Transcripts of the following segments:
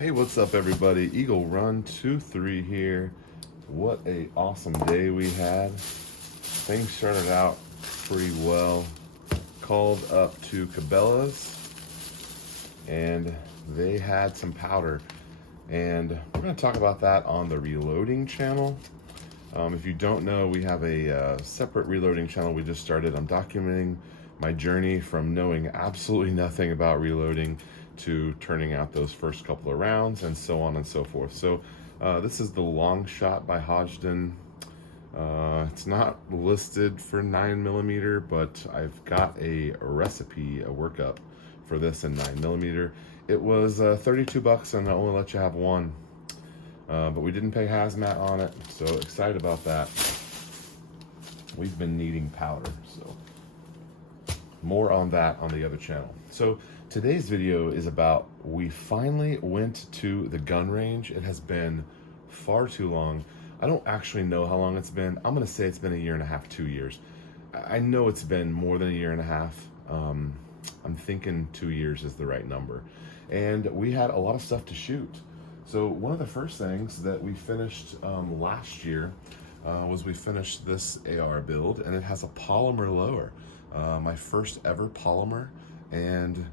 Hey, what's up everybody? Eagle Run 23 here. What a awesome day we had. Things started out pretty well. Called up to Cabela's and they had some powder. And we're gonna talk about that on the reloading channel. If you don't know, we have a separate reloading channel we just started. I'm documenting my journey from knowing absolutely nothing about reloading to turning out those first couple of rounds and so on and so forth. So this is the long shot by Hodgdon. It's not listed for 9mm, but I've got a recipe, a workup for this in 9mm. It was 32 bucks and I only let you have one. But we didn't pay hazmat on it, so excited about that. We've been needing powder, so more on that on the other channel. So today's video is about, we finally went to the gun range. It has been far too long. I don't actually know how long it's been. I'm gonna say it's been 1.5 years, 2 years. I know it's been more than 1.5 years. I'm thinking 2 years is the right number. And we had a lot of stuff to shoot. So one of the first things that we finished last year was we finished this AR build, and it has a polymer lower. My first ever polymer, and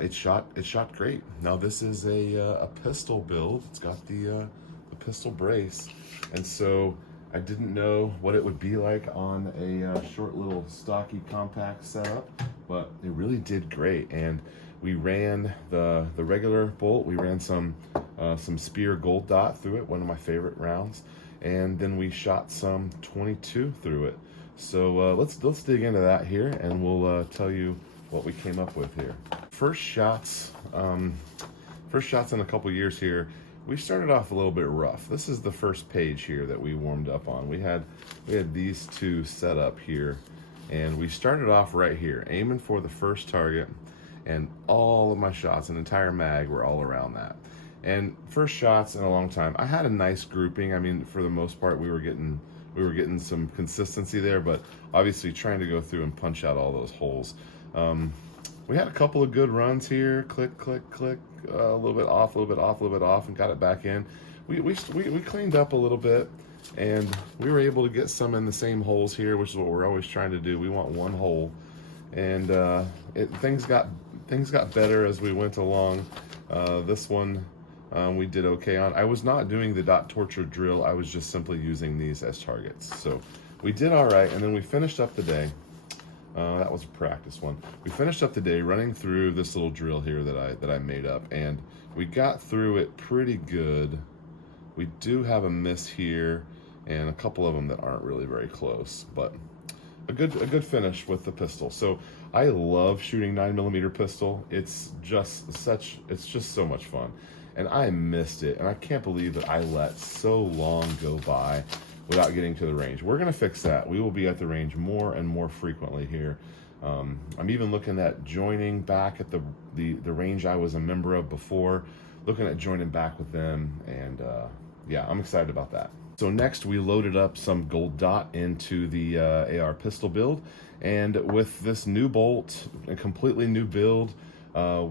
it shot great. Now this is a pistol build. It's got the pistol brace, and so I didn't know what it would be like on a short little stocky compact setup, but it really did great. And we ran the regular bolt. We ran some Spear Gold Dot through it, one of my favorite rounds, and then we shot some 22 through it. So let's dig into that here, and we'll tell you what we came up with here. First shots in a couple years here. We started off a little bit rough. This is the first page here that we warmed up on. We had these two set up here, and we started off right here, aiming for the first target, and all of my shots, an entire mag, were all around that. And first shots in a long time. I had a nice grouping. I mean, for the most part, we were getting some consistency there, but obviously trying to go through and punch out all those holes. We had a couple of good runs here, click, click, click, a little bit off, a little bit off, a little bit off, and got it back in. We cleaned up a little bit, and we were able to get some in the same holes here, which is what we're always trying to do. We want one hole, and things got better as we went along. This one we did okay on. I was not doing the dot torture drill. I was just simply using these as targets. So we did all right, and then we finished up the day. That was a practice one. We finished up the day running through this little drill here that I made up, and we got through it pretty good. We do have a miss here, and a couple of them that aren't really very close, but a good finish with the pistol. So I love shooting 9mm pistol. It's just so much fun. And I missed it, and I can't believe that I let so long go by without getting to the range. We're gonna fix that. We will be at the range more and more frequently here. I'm even looking at joining back at the range I was a member of before, looking at joining back with them, and yeah, I'm excited about that. So next we loaded up some Gold Dot into the AR pistol build, and with this new bolt, a completely new build,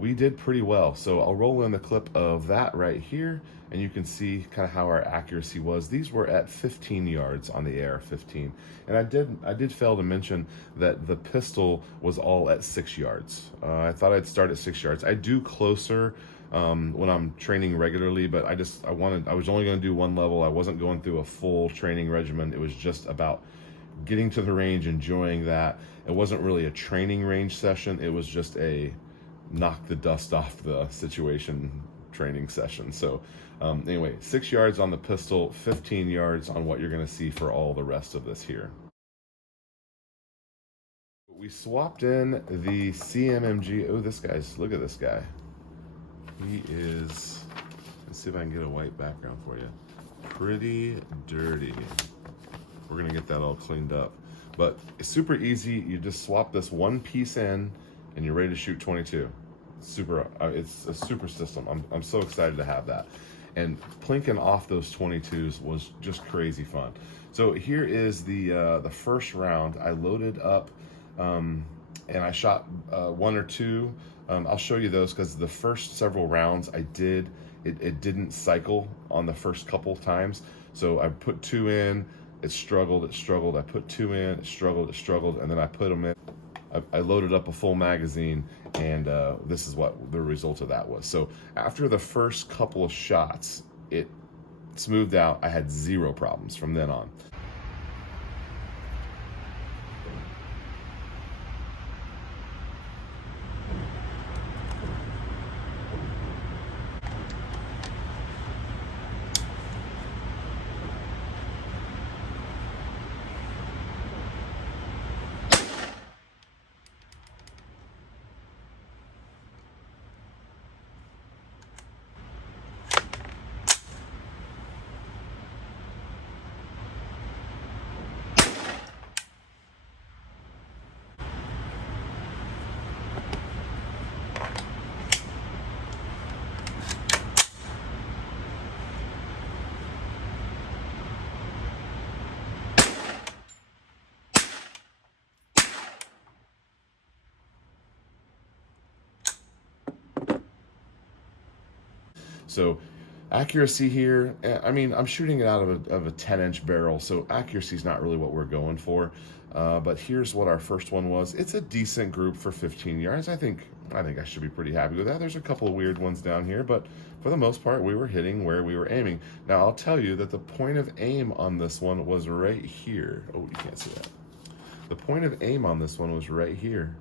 we did pretty well. So I'll roll in the clip of that right here, and you can see kind of how our accuracy was. These were at 15 yards on the AR-15, and I did fail to mention that the pistol was all at 6 yards. I thought I'd start at 6 yards. I do closer when I'm training regularly, but I was only going to do one level. I wasn't going through a full training regimen. It was just about getting to the range, enjoying that. It wasn't really a training range session. It was just a knock the dust off the situation training session. So anyway, 6 yards on the pistol, 15 yards on what you're going to see for all the rest of this here. We swapped in the CMMG. Oh, look at this guy. He is, let's see if I can get a white background for you. Pretty dirty. We're going to get that all cleaned up. But it's super easy. You just swap this one piece in, and you're ready to shoot 22. It's a super system. I'm so excited to have that. And plinking off those 22s was just crazy fun. So here is the first round. I loaded up and I shot one or two. I'll show you those because the first several rounds I did it didn't cycle on the first couple times. So I put 2 in, it struggled, I put 2 in, it struggled, and then I put them in. I loaded up a full magazine, and this is what the result of that was. So after the first couple of shots, it smoothed out. I had 0 problems from then on. So accuracy here, I mean, I'm shooting it out of a 10-inch barrel, so accuracy is not really what we're going for. But here's what our first one was. It's a decent group for 15 yards. I think I should be pretty happy with that. There's a couple of weird ones down here, but for the most part, we were hitting where we were aiming. Now, I'll tell you that the point of aim on this one was right here. Oh, you can't see that. The point of aim on this one was right here,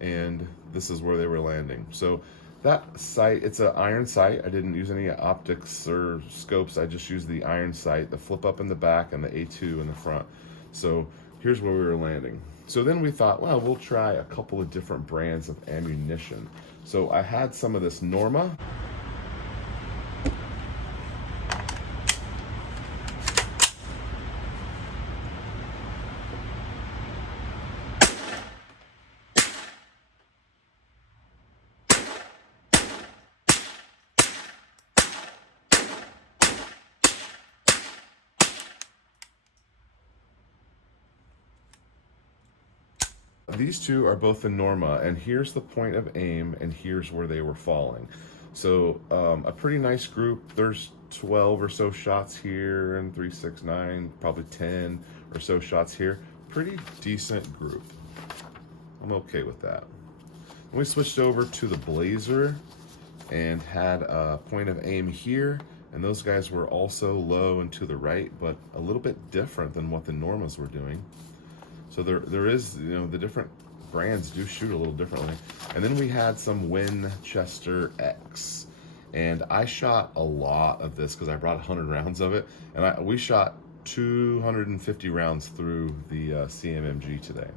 and this is where they were landing. So that sight, it's an iron sight. I didn't use any optics or scopes. I just used the iron sight, the flip up in the back and the A2 in the front. So here's where we were landing. So then we thought, well, we'll try a couple of different brands of ammunition. So I had some of this Norma. These two are both the Norma, and here's the point of aim, and here's where they were falling. So a pretty nice group. There's 12 or so shots here, and 3, 6, 9, probably 10 or so shots here. Pretty decent group. I'm okay with that. We switched over to the Blazer and had a point of aim here, and those guys were also low and to the right, but a little bit different than what the Normas were doing. So there is, you know, the different brands do shoot a little differently. And then we had some Winchester X, and I shot a lot of this because I brought 100 rounds of it, and we shot 250 rounds through the CMMG today.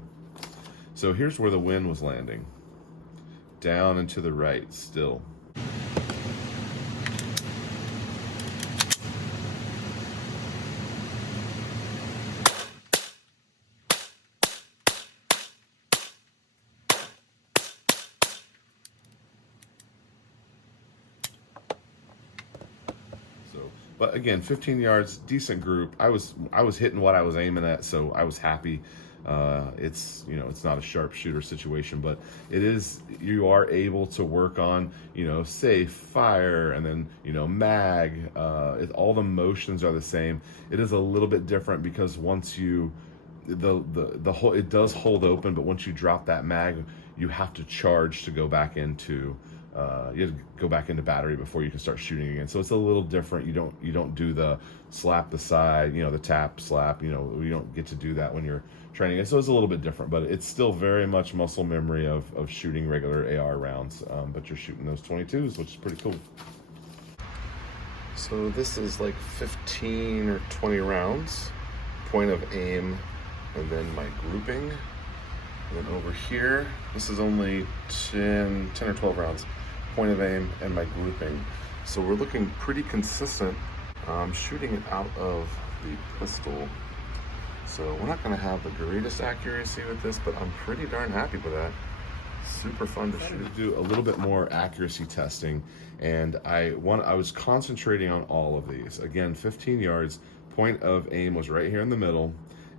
So here's where the wind was landing, down and to the right still. But again, 15 yards, decent group. I was hitting what I was aiming at, so I was happy. It's, you know, it's not a sharpshooter situation, but it is, you are able to work on, you know, safe, fire, and then, you know, mag. All the motions are the same. It is a little bit different because once you, the whole, it does hold open, but once you drop that mag, you have to charge to go back into, you have to go back into battery before you can start shooting again. So it's a little different. You don't do the slap the side, you know, the tap slap, you know, you don't get to do that when you're training it. So it's a little bit different, but it's still very much muscle memory of shooting regular AR rounds, but you're shooting those 22s, which is pretty cool. So this is like 15 or 20 rounds, point of aim, and then my grouping. And then over here, this is only 10 or 12 rounds, point of aim and my grouping. So we're looking pretty consistent. Shooting it out of the pistol. So we're not gonna have the greatest accuracy with this, but I'm pretty darn happy with that. Super fun to shoot. To do a little bit more accuracy testing, and I was concentrating on all of these. Again, 15 yards, point of aim was right here in the middle,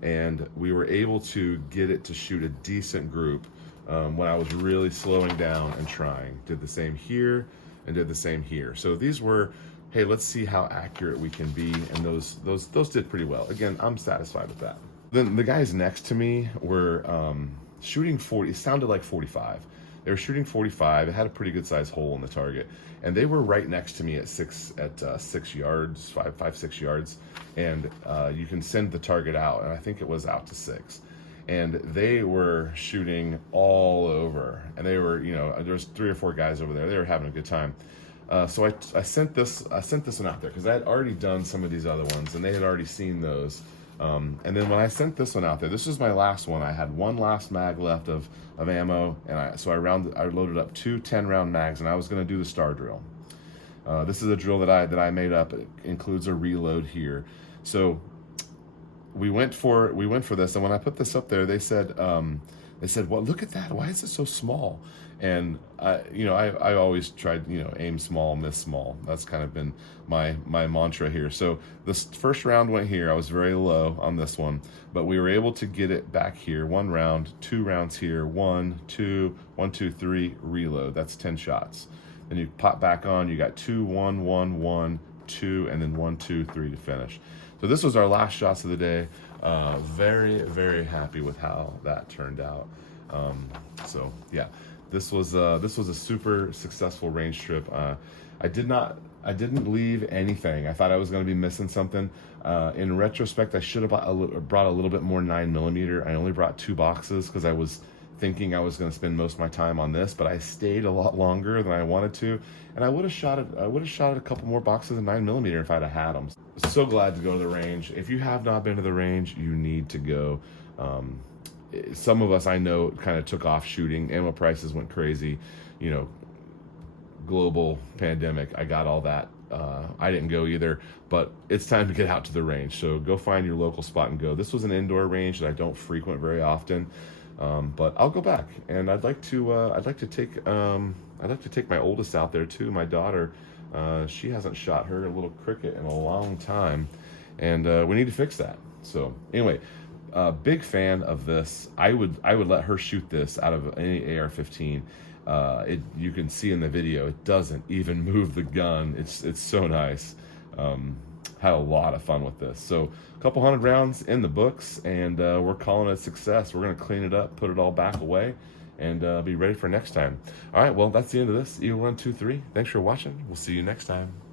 and we were able to get it to shoot a decent group when I was really slowing down and trying. Did the same here, and did the same here. So these were, hey, let's see how accurate we can be, and those did pretty well. Again, I'm satisfied with that. Then the guys next to me were shooting 40. It sounded like 45. They were shooting 45. It had a pretty good sized hole in the target, and they were right next to me at 6 yards, 6 yards, and you can send the target out, and I think it was out to 6. And they were shooting all over, and they were, you know, there's 3 or 4 guys over there. They were having a good time. So I sent this one out there because I had already done some of these other ones, and they had already seen those. And then when I sent this one out there, this was my last one. I had one last mag left of ammo, and I loaded up 2 10-round mags, and I was going to do the star drill. This is a drill that I made up. It includes a reload here. So we went for this, and when I put this up there, they said, "Well, look at that. Why is it so small?" And I always tried, aim small, miss small. That's kind of been my mantra here. So this first round went here. I was very low on this one, but we were able to get it back here. 1 round, 2 rounds here. 1, 2, 1, 2, 3. Reload. That's 10 shots. Then you pop back on. You got 2, 1, 1, 1, 2, and then 1, 2, 3 to finish. So this was our last shots of the day. Very, very happy with how that turned out. So yeah, this was a super successful range trip. I didn't leave anything. I thought I was going to be missing something. In retrospect, I should have brought a little bit more 9mm. I only brought 2 boxes because I was thinking I was going to spend most of my time on this, but I stayed a lot longer than I wanted to, and I would have shot a couple more boxes of 9mm if I'd have had them. So glad to go to the range. If you have not been to the range, you need to go. Some of us I know kind of took off shooting. Ammo prices went crazy, global pandemic. I got all that. I didn't go either, but it's time to get out to the range. So go find your local spot and go. This was an indoor range that I don't frequent very often. But I'll go back, and I'd like to take my oldest out there too. My daughter, she hasn't shot her little cricket in a long time, and we need to fix that. So anyway, big fan of this. I would let her shoot this out of any AR-15. You can see in the video, it doesn't even move the gun. It's so nice. Had a lot of fun with this. So a couple 100 rounds in the books, and we're calling it a success. We're going to clean it up, put it all back away, and be ready for next time. All right, well, that's the end of this. Eagle 1, 2, 3. Thanks for watching. We'll see you next time.